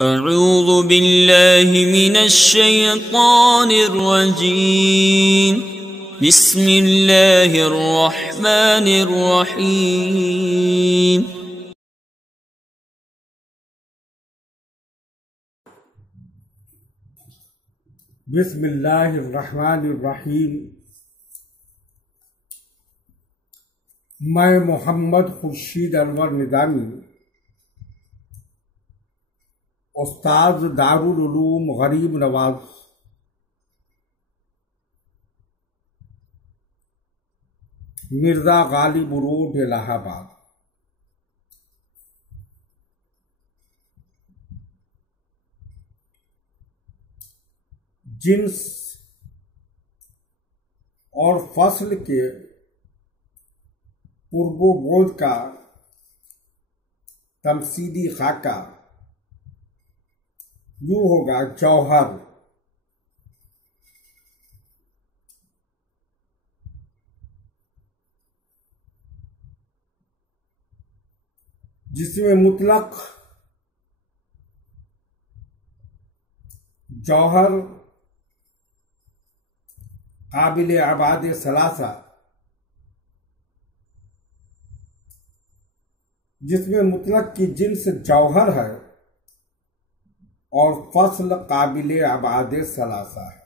اعوذ باللہ من الشیطان الرجیم بسم اللہ الرحمن الرحیم بسم اللہ الرحمن الرحیم۔ میں محمد خورشید انور نظامی، استاد دارالعلوم غریب نواز، مرزا غالب روڈ، الہ آباد، جنس اور فصل کے قرب و بعد کا تمثیلی خاکہ یوں ہوگا: جوہر، جس میں مطلق جوہر قابل ابعاد ثلاثہ، جس میں مطلق کی جنس جوہر ہے اور فصل قابل ابعاد ثلاثہ ہے۔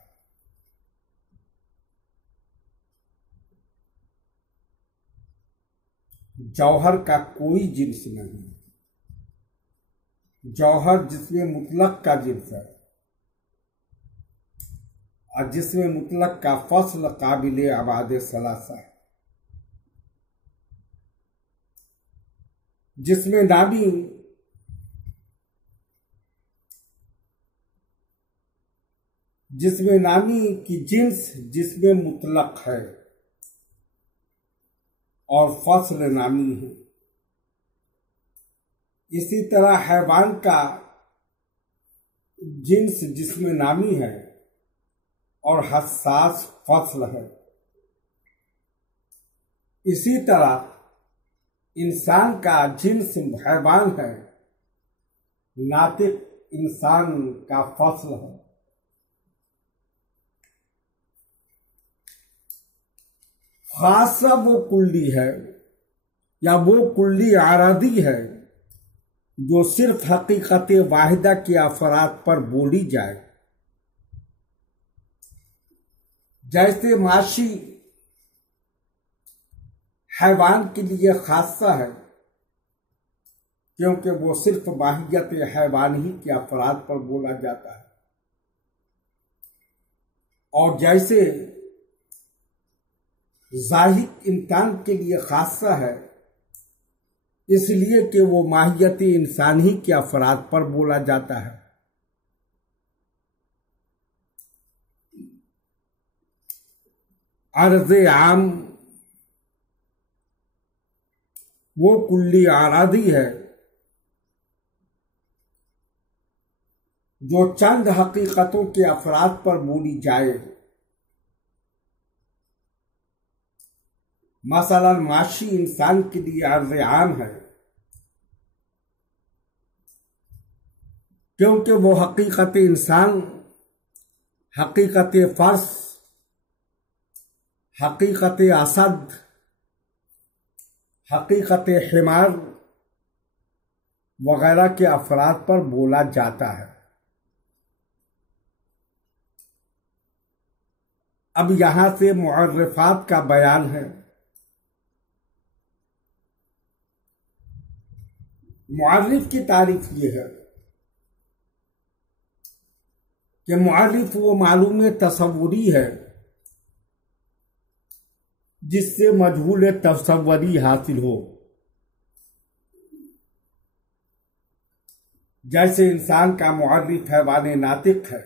جوہر کا کوئی جنس نہیں، جوہر جس میں مطلق کا جنس ہے اور جس میں مطلق کا فصل قابل ابعاد ثلاثہ ہے، جس میں نامی کی جنس جس میں مطلق ہے اور فصل نامی ہے۔ اسی طرح حیوان کا جنس جس میں نامی ہے اور حساس فصل ہے۔ اسی طرح انسان کا جنس حیوان ہے، ناطق انسان کا فصل ہے۔ خاصہ وہ کلی ہے یا وہ کلی عارضی ہے جو صرف حقیقت واحدہ کے افراد پر بولی جائے، جیسے ماشی حیوان کے لیے خاصہ ہے کیونکہ وہ صرف ماہیت حیوان ہی کے افراد پر بولا جاتا ہے، اور جیسے ذاہق انسان کے لیے خاصہ ہے اس لیے کہ وہ ماہیت انسان ہی کے افراد پر بولا جاتا ہے۔ عرض عام وہ کلی اعراضی ہے جو چند حقیقتوں کے افراد پر بولی جائے، مثلا ماشی انسان کے لیے عرض عام ہے کیونکہ وہ حقیقت انسان، حقیقت فرس، حقیقت اسد، حقیقت حمار وغیرہ کے افراد پر بولا جاتا ہے۔ اب یہاں سے معرفات کا بیان ہے۔ معرف کی تعریف یہ ہے کہ معرف وہ معلوم تصوری ہے جس سے مجہول تصوری حاصل ہو، جیسے انسان کا معرف حیوان ناطق ہے۔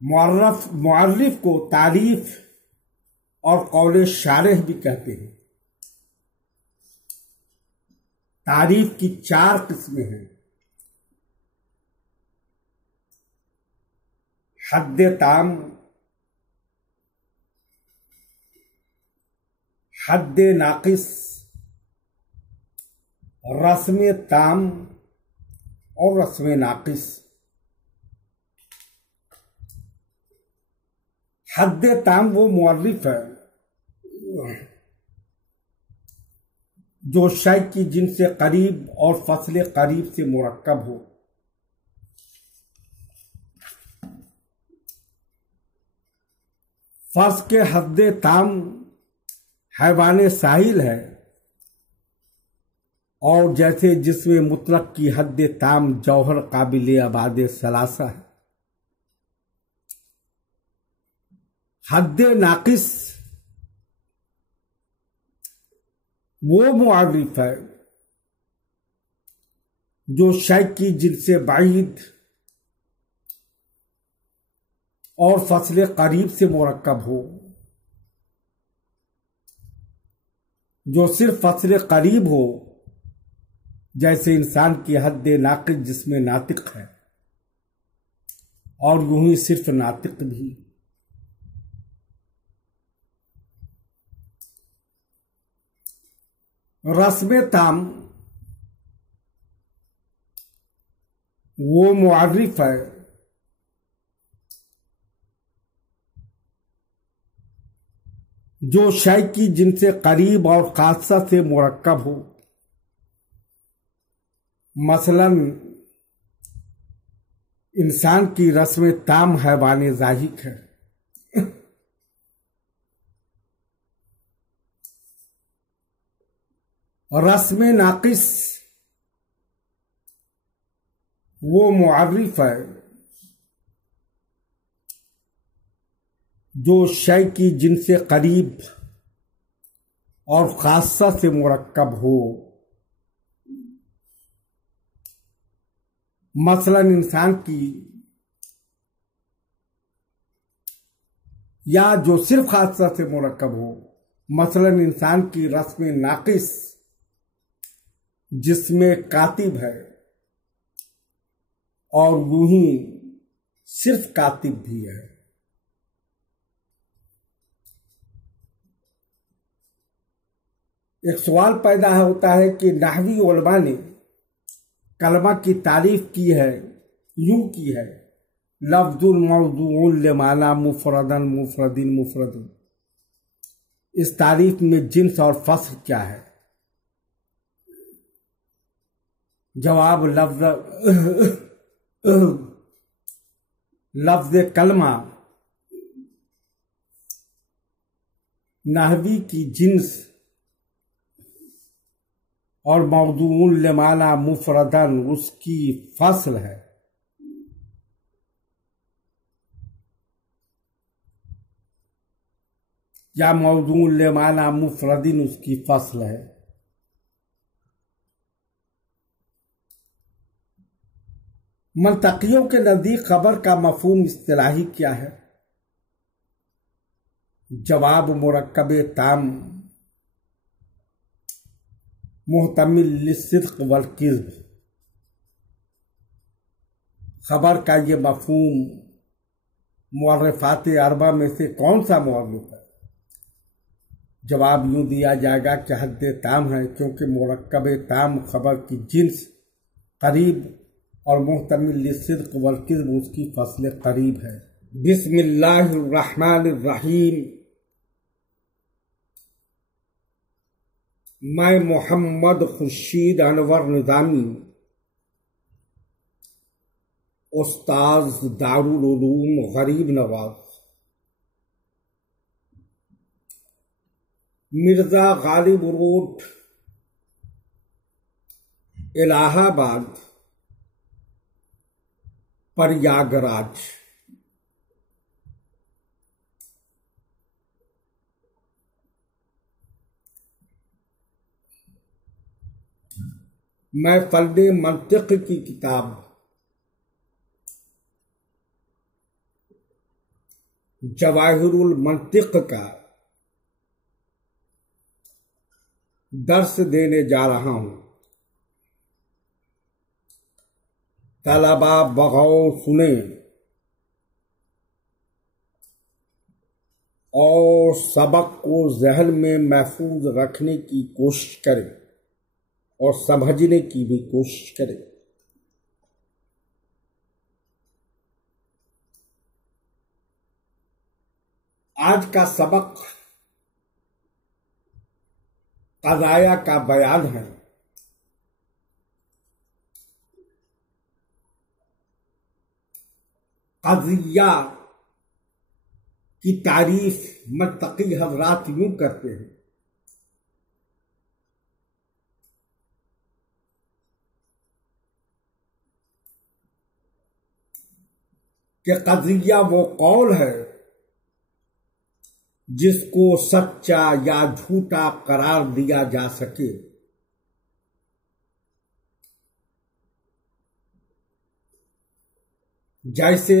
معرف کو تعریف اور قول شارح بھی کہتے ہیں۔ تعریف کی 4 قسمیں ہیں: حد تام، حد ناقص، رسم تام اور رسم ناقص. حد تام وہ معرف ہے جو شے کی جن سے قریب اور فصل قریب سے مرکب ہو. فرض کے حد تام حیوان ساحل ہے، اور جیسے جسم مطلق کی حد تام جوہر قابل اباد ثلاثہ ہے. حد ناقص وہ معرف ہے جو شے کی جن سے بعید اور فصل قریب سے مرکب ہو. جو صرف فصل قریب ہو، جیسے انسان کی حد ناقص جس میں ناطق ہے، اور یوں ہی صرف ناطق بھی. رسم تام وہ معرف ہے جو شے کی جن سے قریب اور خاصہ سے مرکب ہو. مثلا انسان کی رسم تام حیوان ضاحک ہے. رسم ناقص وہ معرف ہے جو شے کی جن سے قریب اور خاصہ سے مرکب ہو. مثلا انسان کی، یا جو صرف خاصہ سے مرکب ہو، مثلا انسان کی رسم ناقص جس میں کاتب ہے، اور یوں ہی صرف کاتب بھی ہے. ایک سوال پیدا ہوتا ہے کہ نحوی علماء نے کلمہ کی تعریف کی ہے، یوں کی ہے: لفظ موضوع لمعنی مفردا مفرد مفرد. اس تعریف میں جنس اور فصل کیا ہے؟ جواب: لفظ کلمہ نحوی کی جنس اور موضوع لمعنی مفردن اس کی فصل ہے. یا موضوع لمعنی مفردن اس کی فصل ہے. منطقیوں کے نزدیک خبر کا مفہوم اصطلاحی کیا ہے؟ جواب: مرکب تام محتمل للصدق والکذب. خبر کا یہ مفہوم معرفات اربعہ میں سے کون سا معرف ہے؟ جواب یوں دیا جائے گا کہ حد تام ہے، کیونکہ مرکب تام خبر کی جنس قریب اور محتمل للصدق والکذب اس کی فصل قریب ہے. بسم اللہ الرحمن الرحیم. میں محمد خورشید انور نظامی، استاذ دارالعلوم غریب نواز، مرزا غالب روڈ، الہ آباد، پریاگراج، میں فن منطق کی کتاب جواہر المنطق کا درس دینے جا رہا ہوں. طلبہ بغور سنیں اور سبق کو ذہن میں محفوظ رکھنے کی کوشش کریں. اور سمجھنے کی بھی کوشش کریں۔ آج کا سبق قضایا کا بیان ہے۔ قضیہ کی تعریف متقی حضرات یوں کرتے ہیں کہ قضیہ وہ قول ہے جس کو سچا یا جھوٹا قرار دیا جا سکے۔ جیسے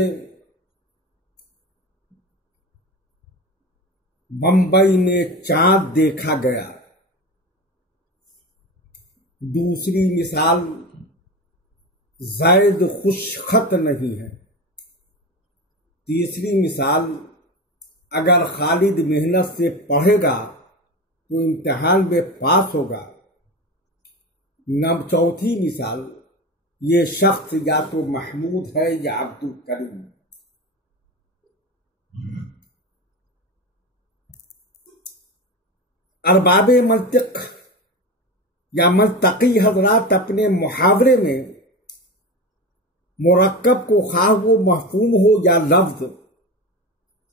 بمبئی میں چاند دیکھا گیا۔ دوسری مثال زید خوشخط نہیں ہے۔ تیسری مثال اگر خالد محنت سے پڑھے گا تو امتحان میں پاس ہوگا۔ چوتھی مثال یہ شخص یا تو محمود ہے یا عبد الکریم۔ ارباب منطق یا منطقی حضرات اپنے محاورے میں مرکب کو خواہ وہ مفہوم ہو یا لفظ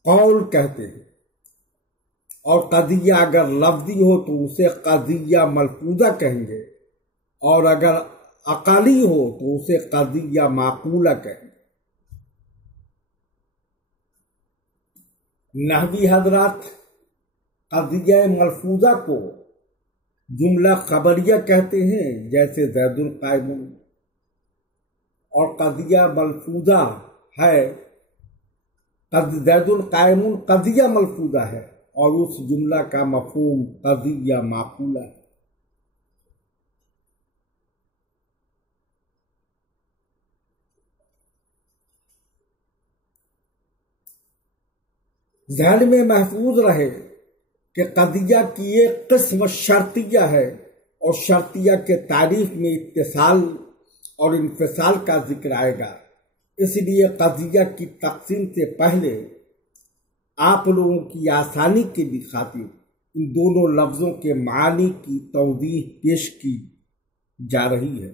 قول کہتے ہیں، اور قضیہ اگر لفظی ہو تو اسے قضیہ ملفوظہ کہیں گے، اور اگر عقلی ہو تو اسے قضیہ معقولہ کہیں گے۔ نحوی حضرات قضیہ ملفوظہ کو جملہ خبریہ کہتے ہیں، جیسے زید القائم، اور قضیہ ملفوظہ ہے زید القائم قضیہ ملفوظہ ہے، اور اس جملہ کا مفہوم قضیہ معقولہ ہے۔ ذہن میں محفوظ رہے کہ قضیہ کی ایک قسم شرطیہ ہے، اور شرطیہ کے تعریف میں اتصال اور انفصال کا ذکر آئے گا۔ اس لیے قضیہ کی تقسیم سے پہلے آپ لوگوں کی آسانی کے بھی خاطر ان دونوں لفظوں کے معنی کی توضیح پیش کی جا رہی ہے۔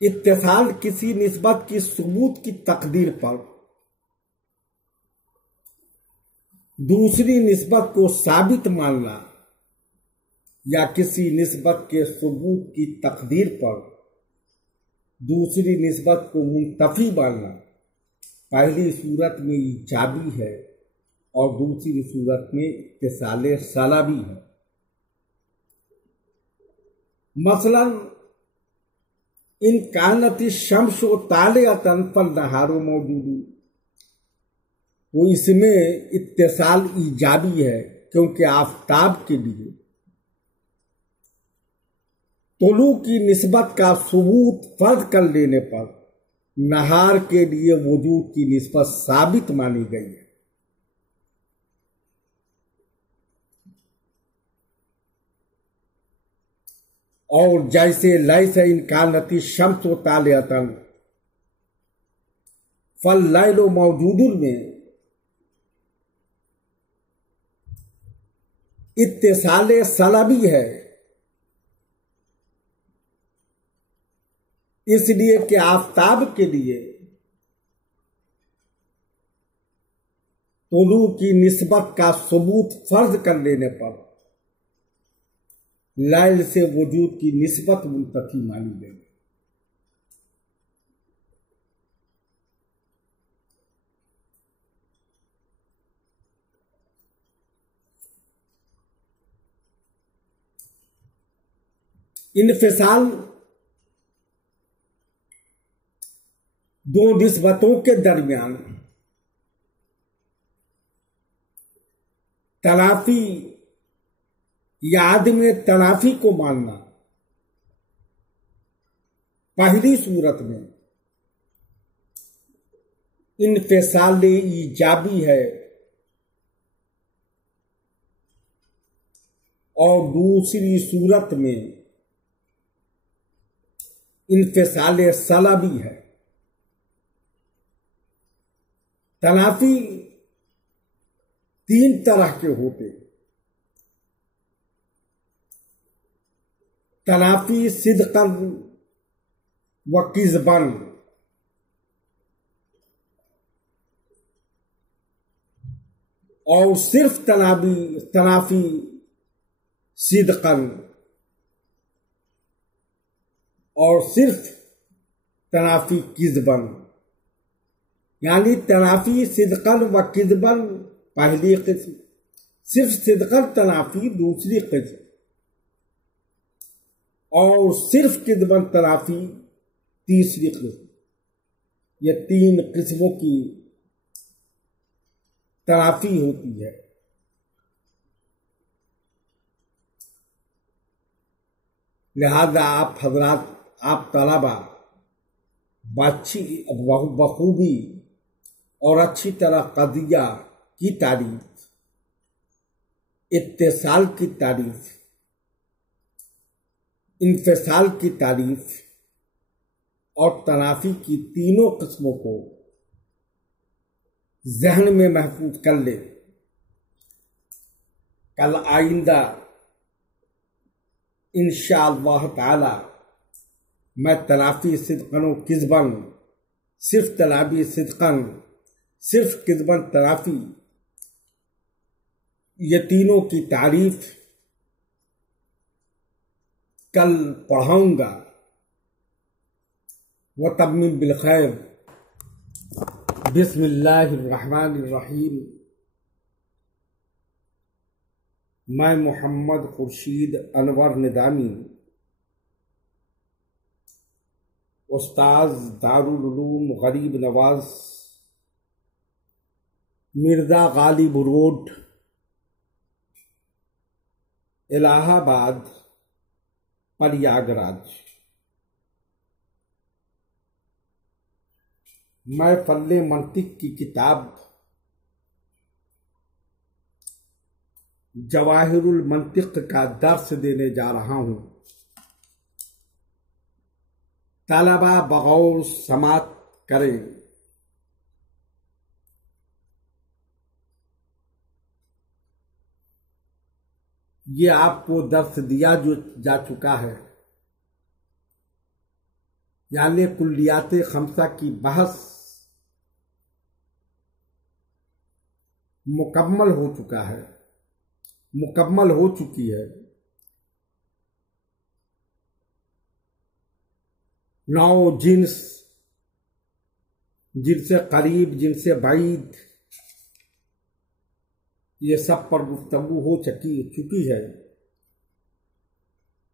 اتصال کسی نسبت کی ثبوت کی تقدیر پر دوسری نسبت کو ثابت ماننا، یا کسی نسبت کے ثبوت کی تقدیر پر دوسری نسبت کو منتفی ماننا پہلی صورت میں ایجابی ہے، اور دوسری صورت میں اتصال سلبی ہے۔ مثلا ان کانت الشمس طالعۃ فالنہار موجود، وہ اس میں اتصال ایجابی ہے، کیونکہ آفتاب کے لیے طلوع کی نسبت کا ثبوت فرض کر لینے پر نہار کے لیے وجود کی نسبت ثابت مانی گئی ہے۔ اور جیسے لیس ان کانت الشمس طالعۃ فاللیل موجود میں اتصال سلبی ہے، اس لیے کہ آفتاب کے لیے طلوع کی نسبت کا ثبوت فرض کر لینے پر لیل سے وجود کی نسبت منتفی مانی گئی۔ انفصال دو نسبتوں کے درمیان تنافی یا عدم تنافی کو ماننا پہلی صورت میں انفصال ایجابی ہے، اور دوسری صورت میں انفصال سلبی ہے۔ تنافی تین طرح کے ہوتے ہیں۔ تنافی صدقاً و کذباً، اور صرف تنافی صدقاً اور صرف تنافی کذباً، یعنی تنافی صدقاً و کذباً پہلی قسم، صرف صدقاً تنافی دوسری قسم، اور صرف کذباً تنافی تیسری قسم۔ یہ تین قسموں کی تنافی ہوتی ہے۔ لہذا آپ حضرات، آپ طلبا بخوبی اور اچھی طرح قضیہ کی تعریف، اتصال کی تعریف، انفصال کی تعریف اور تنافی کی تینوں قسموں کو ذہن میں محفوظ کر لیں۔ کل آئندہ انشاءاللہ تعالی میں تنافی صدقاً و کذباً، صرف تنافی صدقاً، صرف کذباً تنافی، یہ تینوں کی تعریف کل پڑھاؤں گا۔ وتمم بالخیر۔ بسم اللہ الرحمن الرحیم۔ میں محمد خورشید انور ندامی، استاذ دارالعلوم غریب نواز، مرزا غالب روڈ، الہ آباد، پریاگراج، میں فن منطق کی کتاب جواہر المنطق کا درس دینے جا رہا ہوں۔ طلبا بغور سماعت کریں۔ یہ آپ کو درس دیا جا چکا ہے، یعنی کلیات خمسہ کی بحث مکمل ہو چکی ہے۔ 9 جنس، جن سے قریب، جن سے بعید، یہ سب پر گفتگو ہو چکی ہے۔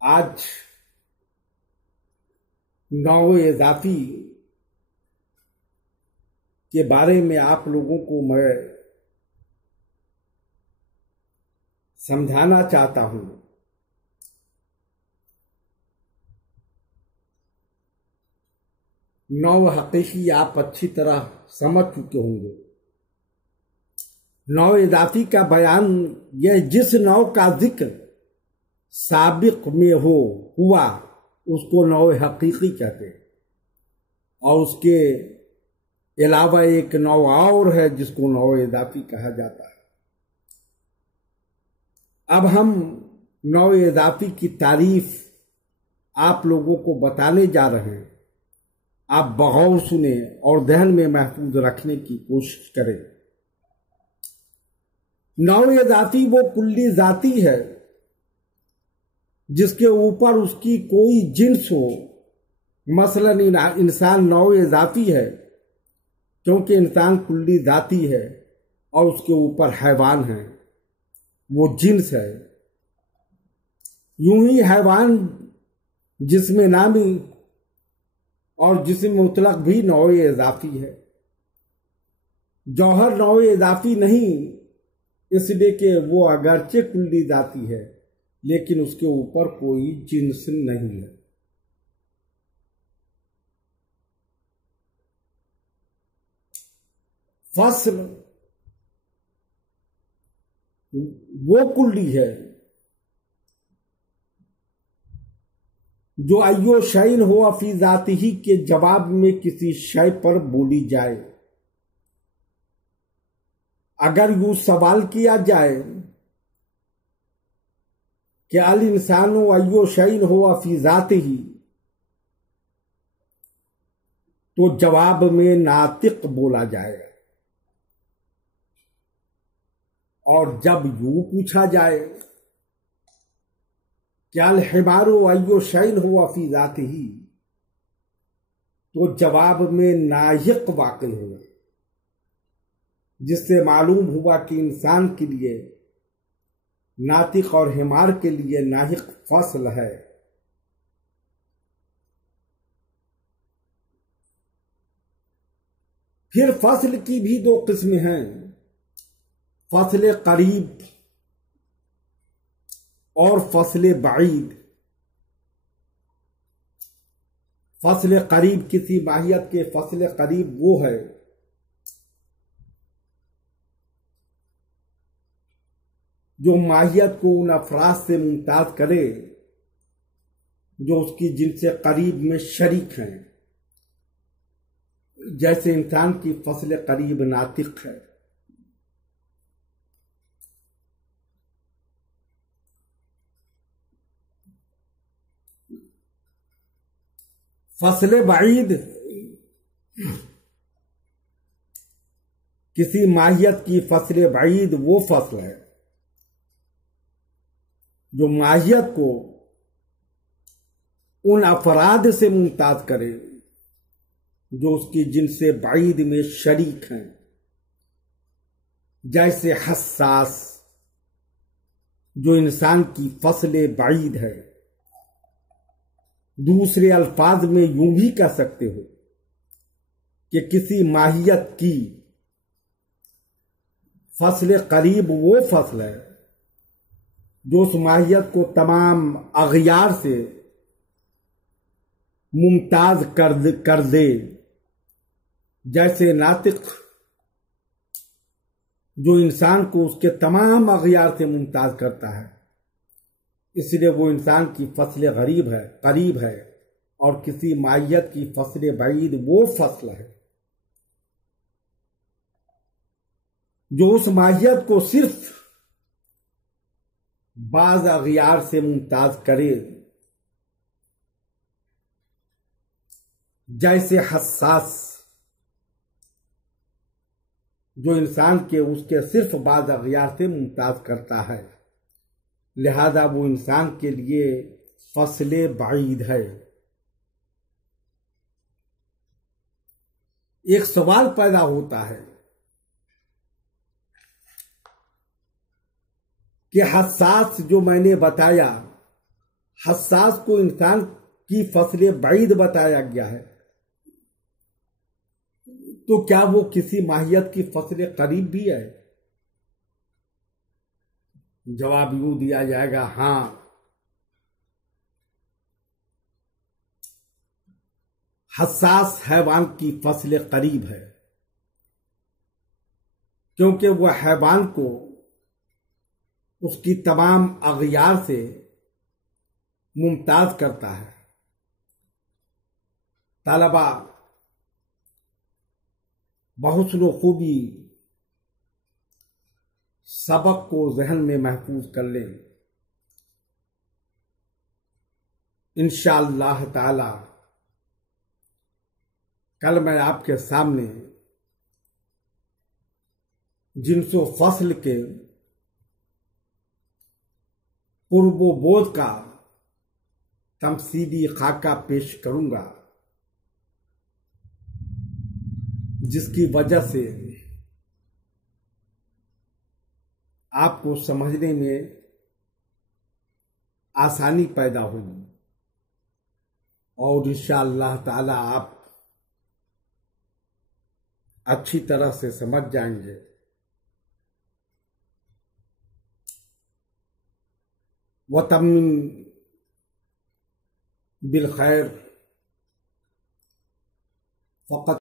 آج 9 اضافی کے بارے میں آپ لوگوں کو میں سمجھانا چاہتا ہوں۔ 9 حقیقی آپ اچھی طرح سمجھ چکے ہوں گے۔ 9 اضافی کا بیان، یہ جس 9 کا ذکر سابق میں ہوا اس کو 9 حقیقی کہتے ہیں، اور اس کے علاوہ ایک 9 اور ہے جس کو 9 اضافی کہا جاتا ہے۔ اب ہم 9 اضافی کی تعریف آپ لوگوں کو بتانے جا رہے ہیں۔ آپ بغور سنیں اور ذہن میں محفوظ رکھنے کی کوشش کریں۔ 9 اضافی وہ کلی ذاتی ہے جس کے اوپر اس کی کوئی جنس ہو۔ مثلا انسان 9 اضافی ہے کیونکہ انسان کلی ذاتی ہے، اور اس کے اوپر حیوان ہے، وہ جنس ہے۔ یوں ہی حیوان جسم نامی اور جسم مطلق بھی 9 اضافی ہے۔ جوہر 9 اضافی نہیں، اس لیے کہ وہ اگرچہ کلی ذاتی ہے لیکن اس کے اوپر کوئی جنس نہیں ہے۔ فصل وہ کلی ہے جو ایو شعین ہوا فی ذاتہ کے جواب میں کسی شے پر بولی جائے۔ اگر یوں سوال کیا جائے کہ الانسان ایو شعین ہوا فی ذاتہ، تو جواب میں ناطق بولا جائے، اور جب یوں پوچھا جائے کہ الحمار ایو شعین ہوا فی ذاتہ، تو جواب میں ناطق واقع ہوا، جس سے معلوم ہوا کہ انسان کے لیے ناطق اور حمار کے لیے ناطق فصل ہے۔ پھر فصل کی بھی دو قسمیں ہیں، فصل قریب اور فصل بعید۔ فصل قریب کسی ماہیت کے فصل قریب وہ ہے جو ماہیت کو ان افراد سے ممتاز کرے جو اس کی جن سے قریب میں شریک ہیں، جیسے انسان کی فصل قریب ناطق ہے۔ فصل بعید کسی ماہیت کی فصل بعید وہ فصل ہے جو ماہیت کو ان افراد سے ممتاز کرے جو اس کی جن سے بعید میں شریک ہیں، جیسے حساس جو انسان کی فصل بعید ہے۔ دوسرے الفاظ میں یوں بھی کہہ سکتے ہو کہ کسی ماہیت کی فصل قریب وہ فصل ہے جو اس ماہیت کو تمام اغیار سے ممتاز کر دے، جیسے ناطق جو انسان کو اس کے تمام اغیار سے ممتاز کرتا ہے، اس لیے وہ انسان کی فصل قریب ہے، اور کسی ماہیت کی فصل بعید وہ فصل ہے جو اس ماہیت کو صرف بعض اغیار سے ممتاز کرے، جیسے حساس جو انسان کے اس کے صرف بعض اغیار سے ممتاز کرتا ہے، لہذا وہ انسان کے لیے فصل بعید ہے۔ ایک سوال پیدا ہوتا ہے کہ حساس جو میں نے بتایا، حساس کو انسان کی فصل بعید بتایا گیا ہے، تو کیا وہ کسی ماہیت کی فصل قریب بھی ہے؟ جواب یوں دیا جائے گا، ہاں، حساس حیوان کی فصل قریب ہے، کیونکہ وہ حیوان کو اس کی تمام اغیار سے ممتاز کرتا ہے۔ طلبہ بحسن و خوبی سبق کو ذہن میں محفوظ کر لیں، انشاءاللہ تعالی کل میں آپ کے سامنے جنس و فصل کے قرب و بعد کا تمثیلی خاکہ پیش کروں گا، جس کی وجہ سے آپ کو سمجھنے میں آسانی پیدا ہوگی، اور انشاءاللہ تعالی آپ اچھی طرح سے سمجھ جائیں گے۔ وَتَمِّمْ بِالْخَيْرِ فقط